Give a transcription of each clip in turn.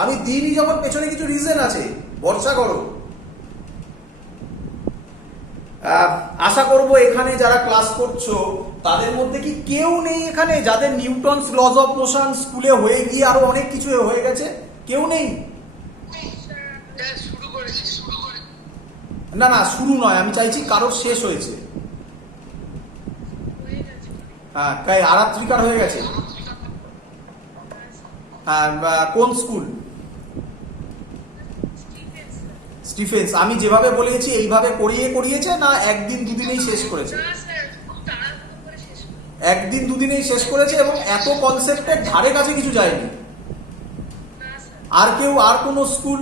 আমি দিইনি যখন পেছনে কিছু রিজন আছে, ভরসা করো। আশা করব এখানে যারা ক্লাস করছো তাদের মধ্যে কি কেউ নেই এখানে যাদের নিউটনস লজ অফ মোশন স্কুলে হয়ে গিয়ে আরো অনেক কিছু হয়ে গেছে? কেউ নেই? না না, শুরু নয়, আমি চাইছি কারোর শেষ হয়েছে। হ্যাঁ, আরাত্রিকার হয়ে গেছে। হ্যাঁ, কোন স্কুল? স্টিফেন্স। আমি যেভাবে বলেছি এইভাবে করিয়েছে না একদিন দুদিনেই শেষ করেছে? একদিন দুদিনেই শেষ করেছে এবং এত কনসেপ্টের ধারে কাছে কিছু যায়নি। আর কেউ, আর কোন স্কুল?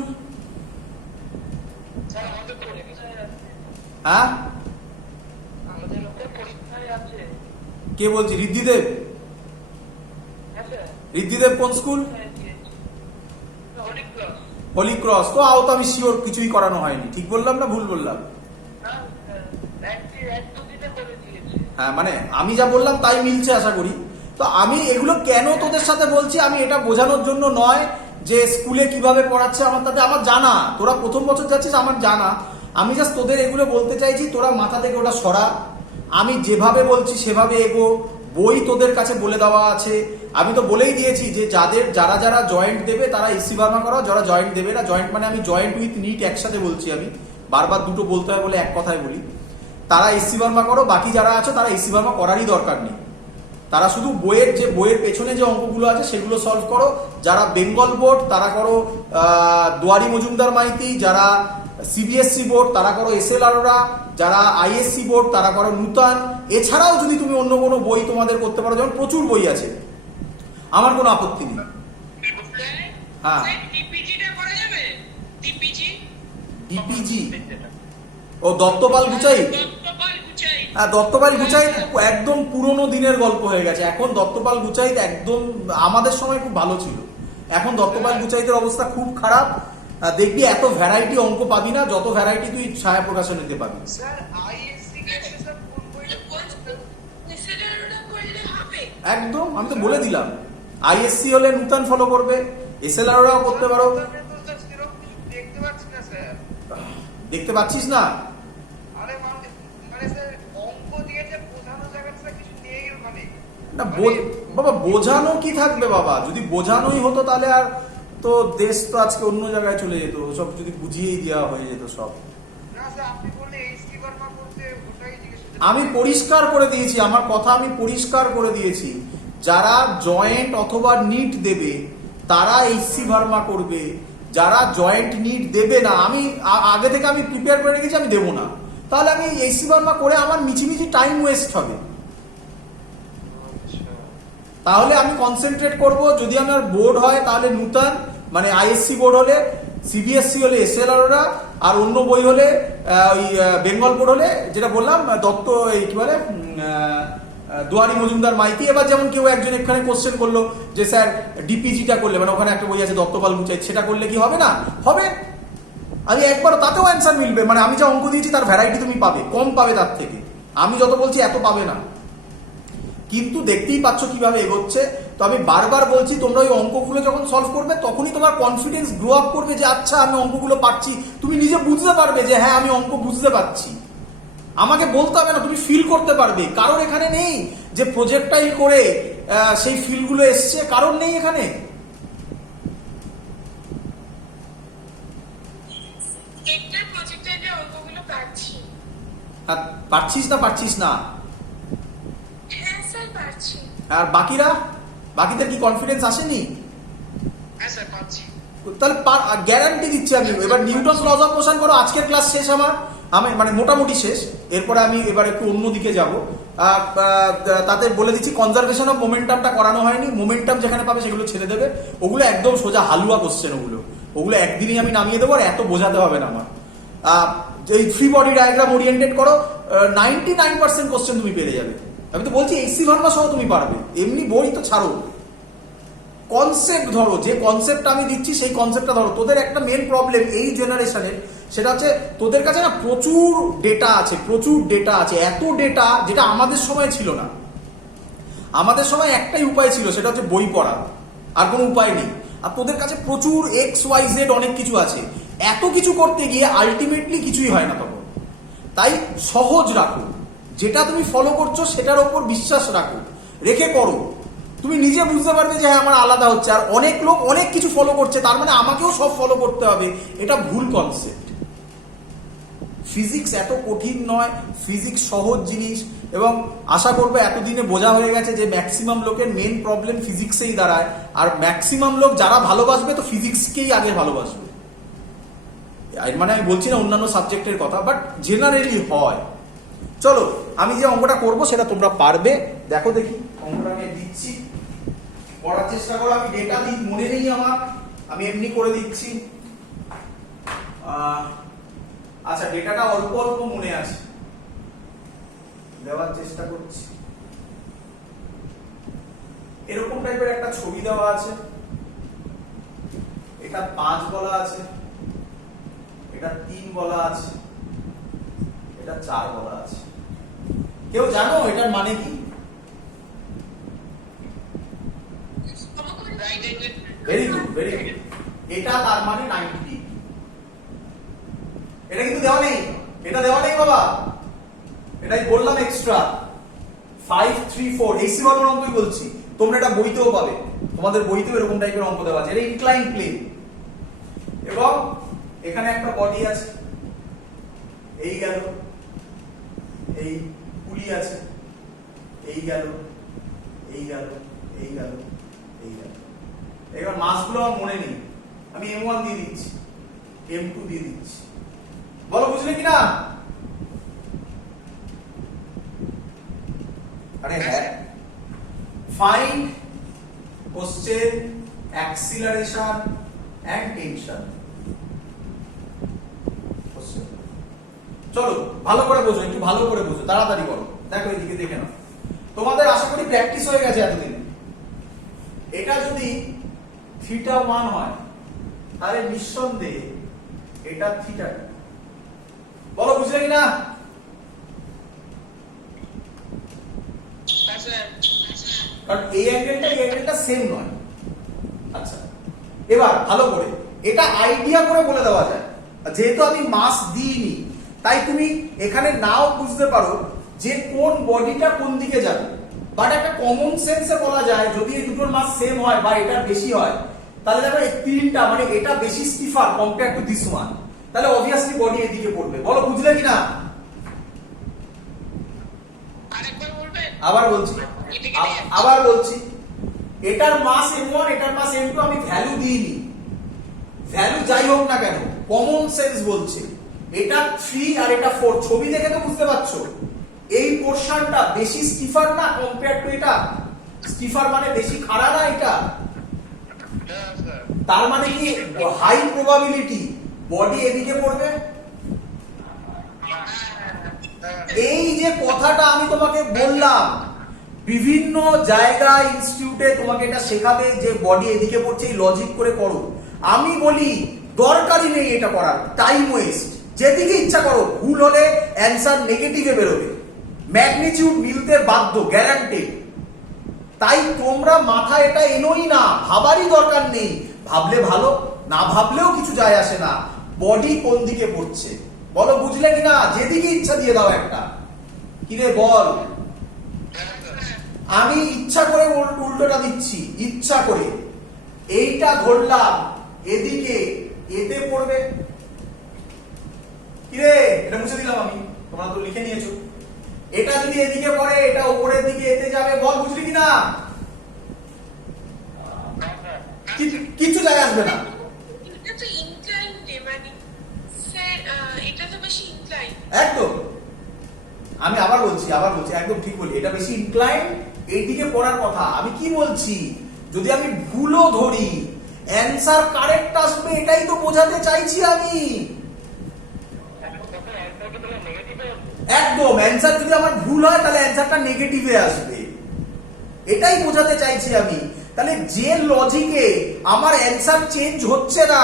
হ্যাঁ, কে বলছি? ঋদ্ধিদেব? ঋদ্ধিদেব কোন স্কুল? হোলি ক্রস। তো আও তো আমি শিওর কিছুই করানো হয়নি। ঠিক বললাম না ভুল বললাম? হ্যাঁ, মানে আমি যা বললাম তাই মিলছে আশা করি। তো আমি এগুলো কেন তোদের সাথে বলছি, আমি এটা বোঝানোর জন্য নয় যে স্কুলে কিভাবে পড়াচ্ছে আমার তাতে আমার জানা, তোরা প্রথম বছর যাচ্ছিস আমার জানা। আমি জাস্ট তোদের এগুলো বলতে চাইছি, তোরা মাথা থেকে ওটা সরা। আমি যেভাবে বলছি সেভাবে এগো। বই তোদের কাছে বলে দেওয়া আছে। আমি তো বলেই দিয়েছি যে যারা যারা জয়েন্ট দেবে তারা এসসি ভার্মা করো, যারা জয়েন্ট দেবে না, জয়েন্ট মানে আমি জয়েন্ট উইথ নিট একসাথে বলছি, আমি বারবার দুটো বলতে হয় বলে এক কথায় বলি, তারা এসসি ভার্মা করো। বাকি যারা আছো তারা এসসি ভার্মা করারই দরকার নেই। তারা শুধু বইয়ের পেছনে যে অঙ্কগুলো আছে সেগুলো সলভ করো। যারা বেঙ্গল বোর্ড তারা করো দুয়ারি মজুমদার মাইতি, যারা সিবিএসসি বোর্ড তারা করো এসএল আরোরা, যারা আইএসসি বোর্ড তারা করো নূতন। এছাড়াও যদি তুমি অন্য কোনো বই তোমাদের করতে পারো, যেমন প্রচুর বই আছে, আমার কোনো আপত্তি নেই। হ্যাঁ, ডিপিজি ও দত্তপাল গুচাই। হ্যাঁ, দত্তপাল গুচাই একদম পুরোনো দিনের গল্প হয়ে গেছে। এখন দত্তপাল গুচাই একদম আমাদের সময় খুব ভালো ছিল। এখন দত্তপাল গুচাইতের অবস্থা খুব খারাপ। দেখবি এত ভ্যারাইটি অঙ্ক পাবি না যত ভ্যারাইটি তুই ছায়া প্রকাশনীতে পাবি। একদম, আমি তো বলে দিলাম। আইএসসি হলে নূতন ফলো করবে, এসএলআরও করতে পারো। দেখতে পাচ্ছিস না? না বাবা, বোঝানো কি থাকবে বাবা? যদি বোঝানোই হতো তাহলে আর তো দেশ তো আজকে অন্য জায়গায় চলে যেত। সব যদি বুঝিয়েই দেওয়া হয়ে যেত সব। আমি পরিষ্কার করে দিয়েছি, আমার কথা আমি পরিষ্কার করে দিয়েছি। যারা জয়েন্ট অথবা নিট দেবে তারা এসসি ভার্মা করবে। যারা জয়েন্ট নিট দেবে না, আমি আগে থেকে আমি প্রিপেয়ার করে রেখেছি আমি দেবো না, তাহলে আমি এসসি ভার্মা করে আমার মিছিমিছি টাইম ওয়েস্ট হবে। তাহলে আমি কনসেন্ট্রেট করব। যদি আমার বোর্ড হয় তাহলে নূতন, মানে আইএসসি বোর্ড হলে, সিবিএসসি হলে এসএল আরোরা, আর অন্য বই হলে ওই বেঙ্গল বোর্ড হলে যেটা বললাম দত্ত কি বলে দুয়ারি মজুমদার মাইতি। এবার যেমন কেউ একজন এখানে কোশ্চেন করলো যে স্যার ডিপিজিটা করলে, মানে ওখানে একটা বই আছে দত্তপাল গুচাই, সেটা করলে কি হবে না? হবে। আমি একবারও তাতেও অ্যান্সার মিলবে, মানে আমি যা অঙ্ক দিয়েছি তার ভ্যারাইটি তুমি পাবে, কম পাবে তার থেকে। আমি যত বলছি এত পাবে না, কিন্তু দেখতেই পাচ্ছ কিভাবে এগোচ্ছে। তো আমি বারবার বলছি তোমরা ওই অঙ্কগুলো যখন সলভ করবে তখনই তোমার কনফিডেন্স গ্রো আপ করবে যে আচ্ছা আমি অঙ্কগুলো পারছি। তুমি নিজে বুঝতে পারবে যে হ্যাঁ আমি অঙ্ক বুঝতে পারছি। আমাকে বলতে হবে না, তুমি ফিল করতে পারবে। কারোর এখানে নেই যে প্রজেক্টাইল করে সেই ফিলগুলো এসছে, কারণ নেই এখানে। পারছিস না? পারছিস না? আর বাকিদের কি কনফিডেন্স আসেনি? তাহলে গ্যারান্টি দিচ্ছি আমি। এবার নিউটনস লজ অফ মোশন করো। আজকের ক্লাস শেষ আমার, আমি মানে মোটামুটি শেষ। এরপরে আমি এবার একটু অন্যদিকে যাব। তাতে বলে দিচ্ছি কনজারভেশন অফ মোমেন্টামটা করানো হয়নি। মোমেন্টাম যেখানে পাবে সেগুলো ছেড়ে দেবে। ওগুলো একদম সোজা হালুয়া কোশ্চেন, ওগুলো একদিনই আমি নামিয়ে দেবো, আর এত বোঝাতে হবে না আমার। এই ফ্রি বডি ডায়াগ্রাম ওরিয়েন্টেড করো, 99% কোশ্চেন তুমি পেরে যাবে। আমি তো বলছি এসসি ভার্মা সহ তুমি পারবে। এমনি বই তো ছাড়ো, কনসেপ্ট ধরো। যে কনসেপ্ট আমি দিচ্ছি সেই কনসেপ্টটা ধরো। তোদের একটা মেন প্রবলেম এই জেনারেশনের, সেটা হচ্ছে তোদের কাছে না প্রচুর ডেটা আছে, এত ডেটা যেটা আমাদের সময় ছিল না। আমাদের সময় একটাই উপায় ছিল, সেটা হচ্ছে বই পড়া, আর কোনো উপায় নেই। আর তোদের কাছে প্রচুর XYZ অনেক কিছু আছে, এত কিছু করতে গিয়ে আলটিমেটলি কিছুই হয় না তখন। তাই সহজ রাখো, যেটা তুমি ফলো করছো সেটার ওপর বিশ্বাস রাখো, রেখে করো, তুমি নিজে বুঝতে পারবে যে হ্যাঁ আমার আলাদা হচ্ছে। আর অনেক লোক অনেক কিছু ফলো করছে, তার মানে আমাকেও সব ফলো করতে হবে, এটা ভুল কনসেপ্ট। ফিজিক্স এত কঠিন নয়, ফিজিক্স সহজ জিনিস। এবং আশা করবো এতদিনে বোঝা হয়ে গেছে যে ম্যাক্সিমাম লোকের মেন প্রবলেম ফিজিক্সেই দাঁড়ায়, আর ম্যাক্সিমাম লোক যারা ভালোবাসবে তো ফিজিক্সকেই আগে ভালোবাসবে। এর মানে আমি বলছি না অন্যান্য সাবজেক্টের কথা, বাট জেনারেলি হয়। চলো আমি যে অঙ্কটা করব সেটা তোমরা পারবে, দেখো দেখি অঙ্কটা আমি দিচ্ছি, করার চেষ্টা করো। আমি ডেটা দিই, মনে নেই আমার, আমি এমনি করে দিচ্ছি। আচ্ছা ডেটাটা অল্প অল্প মনে আছে, দেওয়ার চেষ্টা করছি। এরকম টাইপের একটা ছবি দেওয়া আছে, এটা 5 বলা আছে, এটা 3 বলা আছে, এটা 4 বলা আছে। কেউ জানো এটার মানে কি? Very good, very good. এটা তার মানে 90 ডিগ্রি। এটা কিন্তু দেওয়া নেই, এটা দেওয়া নেই বাবা, এটাই বললাম এক্সট্রা। 5, 3, 4 এই সীমানার অঙ্কই বলছি, তোমরা এটা বইতেও পাবে, তোমাদের বইতেও এরকম টাইপের অঙ্ক দেওয়া আছে। এটা ইনক্লাইন প্লেন এবং এখানে একটা বডি আছে, এই গেল, এই পুলি আছে, এই গেল, এই গেল, এই গেল, এই গেল। এবার মাসগুলো আমার মনে নেই, আমি M1 দিয়ে দিচ্ছি, M2 দিয়ে দিচ্ছি। বলো বুঝলে কিনা? আরে হ্যাঁ, find question acceleration and tension. চলো ভালো করে বোঝো, একটু ভালো করে বোঝো, তাড়াতাড়ি করো। দেখো এদিকে দেখে নাও, তোমাদের আশা করি প্র্যাকটিস হয়ে গেছে এতদিন। এটা যদি θ1 হয় তাহলে নিঃসন্দেহে এটা θ2। বলো বুঝলে কিনা? কারণ এই অ্যাঙ্গেলটা সেম নয়। আচ্ছা এবার ভালো করে এটা আইডিয়া করে বলে দেওয়া যায়, যেহেতু আমি মাস দিইনি তাই তুমি এখানে নাও বুঝতে পারো যে কোন বডিটা কোন দিকে যাবে, বাট একটা কমন সেন্সে বলা যায় যদি এই দুটোর মাস সেম হয় বা এটা বেশি হয় তাহলে দেখো এই তিনটা মানে এটা বেশি স্টিফার কম্পেয়ার টু দিস ওয়ান, তাহলে অবভিয়াসলি বডি এদিকে পড়বে। বলো বুঝলে কিনা? আবার বলছি এটার মাস M1 এটার মাস M2, আমি ভ্যালু দিইনি, ভ্যালু যাই হোক না কেন কমন সেন্স বলছে এটা 3 আর এটা 4। ছবি দেখে তো বুঝতে পারছো এই পোরশনটা বেশি স্টিফার না কম্পেয়ার টু এটা। স্টিফার মানে বেশি খাড়া না এটা, তার মানে কি হাই প্রবাবিলিটি বডি এদিকে পড়বে। এই যে কথাটা আমি তোমাকে বললাম, বিভিন্ন জায়গায় ইনস্টিটিউটে তোমাকে এটা শেখাবে যে বডি এদিকে পড়ছে, এই লজিক করে করো। আমি বলি দরকারই নেই এটা করার, টাইম ওয়েস্ট, যেদিকে ইচ্ছা করো। ভুল হলে অ্যান্সার নেগেটিভে বেরোবে, ম্যাগনিটিউড মিলতে বাধ্য, গ্যারান্টেড। তাই তোমরা মাথায় এটা এনোই না, ভাবারই দরকার নেই। ভাবলে ভালো, না ভাবলেও কিছু যায় আসে না, বডি কোন দিকে পড়ছে। বলো বুঝলে কিনা? যেদিকে ইচ্ছা দিয়ে দাও একটা। কিরে বল? আমি ইচ্ছা করে উল্টোটা দিচ্ছি, ইচ্ছা করে এইটা ধরলাম এদিকে এতে পড়বে। কিরে এটা মুছে দিলাম আমি, তোমরা তো লিখে নিয়েছো। এটা যদি এদিকে পড়ে এটা উপরের দিকে এতে যাবে। বল বুঝলি কিনা? কিছু যায় আসবে না। একদম, আমি আবার বলছি একদম ঠিক বলি, এটা বেশি ইনক্লাইন এইদিকে পড়ার কথা। আমি কি বলছি, যদি আমি ভুলও ধরি অ্যান্সার কারেক্ট আসবে, এটাই তো বোঝাতে চাইছি আমি। একদম, অ্যান্সার যদি আমার ভুল হয় তাহলে অ্যান্সারটা নেগেটিভে আসবে, এটাই বোঝাতে চাইছি আমি। তাহলে যে লজিকে আমার অ্যান্সার চেঞ্জ হচ্ছে না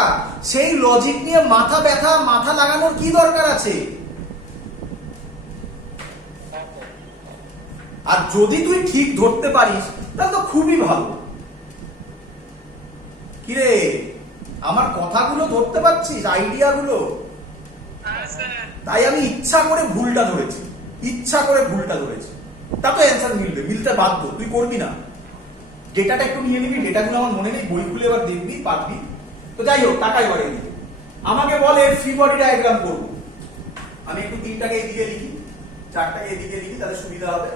সেই লজিক নিয়ে মাথা লাগানোর কি দরকার আছে? আর যদি তুই ঠিক ধরতে পারিস তাহলে তো খুবই ভালো। কিরে আমার কথাগুলো ধরতে পারছিস, আইডিয়াগুলো? তাই আমি ইচ্ছা করে ভুলটা ধরেছি, তা তো অ্যান্সার মিলবে, মিলতে বাধ্য, তুই করবি না। ডেটাটা একটু নিয়ে নিবি, ডেটাগুলো আমার মনে নেই, বই খুলে এবার দেখবি, পারবি। তো যাই হোক, টাকা এবারে দিবি। আমাকে বলে ফ্রি বডি ডায়াগ্রাম করবো। আমি একটু 3টাকে এদিকে লিখি, 4টাকে এদিকে লিখি, তাহলে সুবিধা হবে।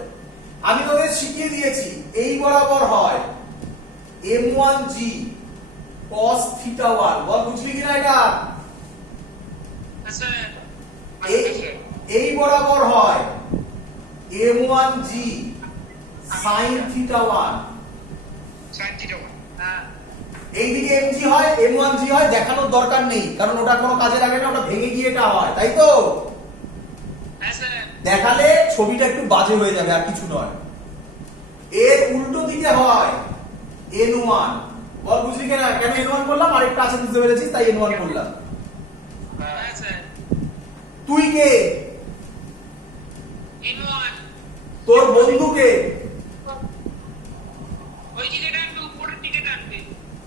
আমি তোদের শিখিয়ে দিয়েছি এই বরাবর হয় m1g cos θ1, বল বুঝলি কিনা এটা? এই বরাবর হয় m1g sin θ1, এইদিকে mg হয়, m1g হয়, দেখানোর দরকার নেই, কারণ ওটা কোনো কাজে লাগে না, ওটা ভেঙে গিয়ে এটা হয়, তাই তো? দেখালে ছবিটা একটু বাজে হয়ে যাবে, আর কিছু নয়। এর উল্টো দিকে হয় n1, বল বুঝলি কিনা? কেন n1 করলাম? আরেকটা আছে বুঝতে পেরেছিস, তাই n1 করলাম। তুই কে? তোর বন্ধুকে?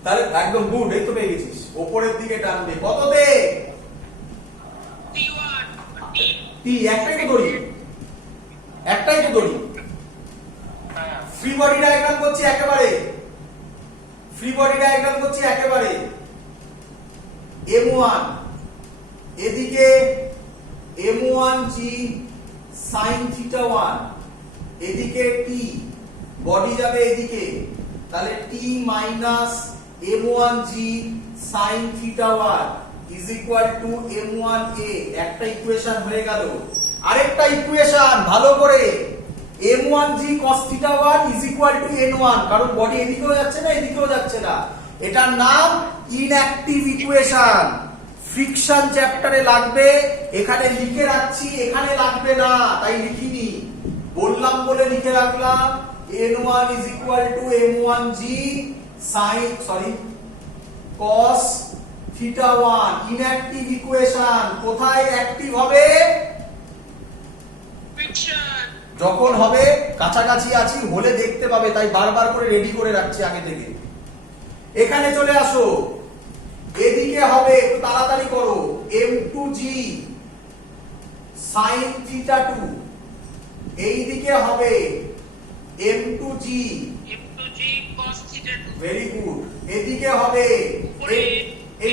তাহলে একদম গুড, এই তো পেয়ে গেছিস, উপরের দিকে টানবে। কততে? টি, একটাই তো ধরি, ফ্রি বডি ডায়াগ্রাম করছি একেবারে, m1 এদিকে m1g sin θ1, এদিকে t, বডি যাবে এদিকে, তাহলে t minus m1g sin θ1 is equal to m1a। একটা ইকুয়েশন হয়ে গেল। আরেকটা ইকুয়েশন ভালো করে, m1g cos θ1 is equal to n1, কারণ বডি এদিকেও যাচ্ছে না এদিকেও যাচ্ছে না। এটার নাম ইনঅ্যাকটিভ ইকুয়েশন। ফ্রিকশন চ্যাপ্টারে লাগবে, এখানে লিখে রাখছি, এখানে লাগবে না, তাই লিখিনি, বললাম বলে লিখে রাখলাম। n1 is equal to m1g cos θ1, inactive equation. কোথায় অ্যাক্টিভ হবে? যখন হবে, কাছাকাছি আছি, হলে দেখতে পাবে, তাই বারবার করে রেডি করে রাখছি আগে থেকে। এখানে চলে আসো, এদিকে হবে, একটু তাড়াতাড়ি করো, m2g sin θ2, এইদিকে হবে m2g cos θ2, ভেরি গুড, এদিকে হবে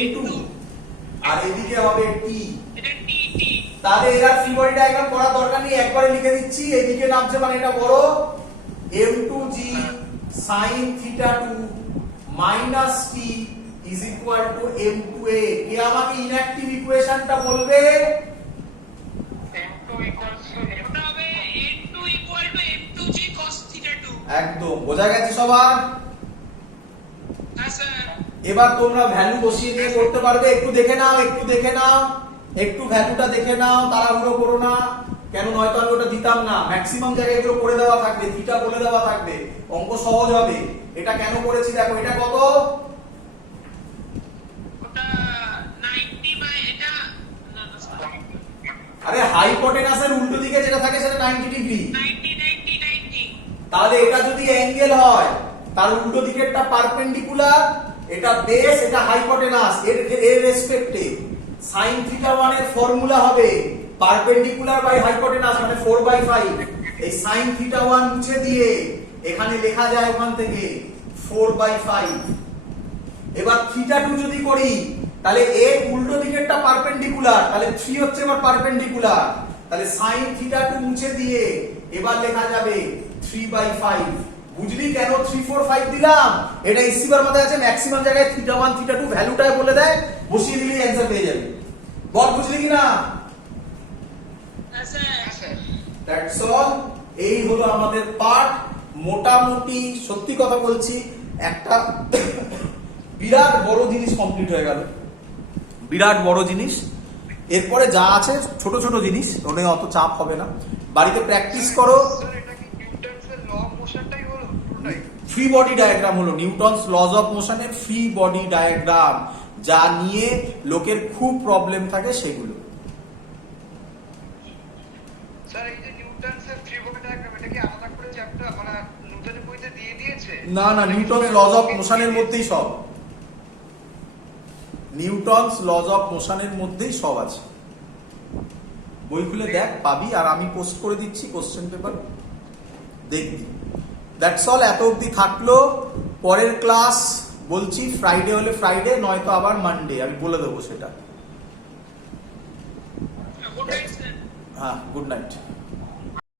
n2, আর এদিকে হবে t। তাহলে এরা ফ্রি বডি ডায়াগ্রাম করার দরকার নেই, একবারে লিখে দিচ্ছি, এদিকে নামছে মানে এটা বড়, m2g sin θ2 minus t is equal to m2a। কে আমাকে ইনঅ্যাকটিভ ইকুয়েশনটা বলবে? m2 equals to m2g cos θ2। একদম বোঝা গেছে সবার? হ্যাঁ স্যার। এবার তোমরা ভ্যালু বসিয়ে দিয়ে করতে পারবে। একটু দেখে নাও, একটু ভ্যালুটা দেখে নাও, তাড়াহুড়ো করো না, কেন নয়তো আমি ওটা দিতাম না। ম্যাক্সিমাম জায়গায় এগুলো করে দেওয়া থাকবে, থিটা বলে দেওয়া থাকবে, অঙ্ক সহজ হবে। এটা কেন করেছি দেখো, এটা কত? আরে হাইপোটেনাসের উল্টো দিকে যেটা থাকে সেটা 90 ডিগ্রি। তাহলে এটা যদি অ্যাঙ্গেল হয়, তার উল্টো দিকেরটা পারপেন্ডিকুলার, এটা বেস, এটা হাইপোটেনাস, এর রেসপেক্টে sin θ1 এর ফর্মুলা হবে পারপেন্ডিকুলার বাই হাইপোটেনাস, মানে 4/5। এই sin θ1 মুছে দিয়ে এখানে লেখা যায় ওখান থেকে 4/5। এবার θ2 যদি করি, তাহলে এর উল্টো দিকেরটা পারপেন্ডিকুলার, তাহলে 3 হচ্ছে এবার পারপেন্ডিকুলার, তাহলে sin θ2 মুছে দিয়ে এবার লেখা যাবে 3/5। বুঝলি কেন 3 4 5 দিলাম? এটা ইসিবার মধ্যে আছে, ম্যাক্সিমাম জায়গায় θ1 θ2 ভ্যালুটাই বলে দেয়, বসিয়ে দিলেই অ্যানসার পেয়ে যাবে। বল বুঝলি কিনা? হ্যাঁ স্যার। That's all. এই হলো আমাদের পার্ট। মোটামুটি সত্যি কথা বলছি, একটা বিরাট বড় জিনিস কমপ্লিট হয়ে গেল, বিরাট বড় জিনিস। এরপরে যা আছে ছোট ছোট জিনিস, ওনে অত চাপ হবে না, বাড়িতে প্র্যাকটিস করো। ফ্রি বডি ডায়াগ্রাম হলো নিউটনস লজ অফ মোশনের ফ্রি বডি ডায়াগ্রাম, যা নিয়ে লোকের খুব প্রবলেম থাকে সেগুলো। স্যার এই যে নিউটনসের ফ্রি বডি ডায়াগ্রাম, এটা কি আলাদা করে চ্যাপ্টার মানে নিউটনের বইতে দিয়ে দিয়েছে? না না, নিউটনস লজ অফ মোশনের মধ্যেই সব। নিউটনস লজ অফ মোশনের মধ্যেই সব আছে, বই খুলে দেখ পাবি, আর আমি পোস্ট করে দিচ্ছি কোশ্চেন পেপার, দেখবি। দ্যাটস অল, এত অবধি থাকলো। পরের ক্লাস বলছি ফ্রাইডে হলে ফ্রাইডে, নয়তো আবার মানডে, আমি বলে দেবো সেটা। Good night sir. হ্যাঁ, গুড নাইট।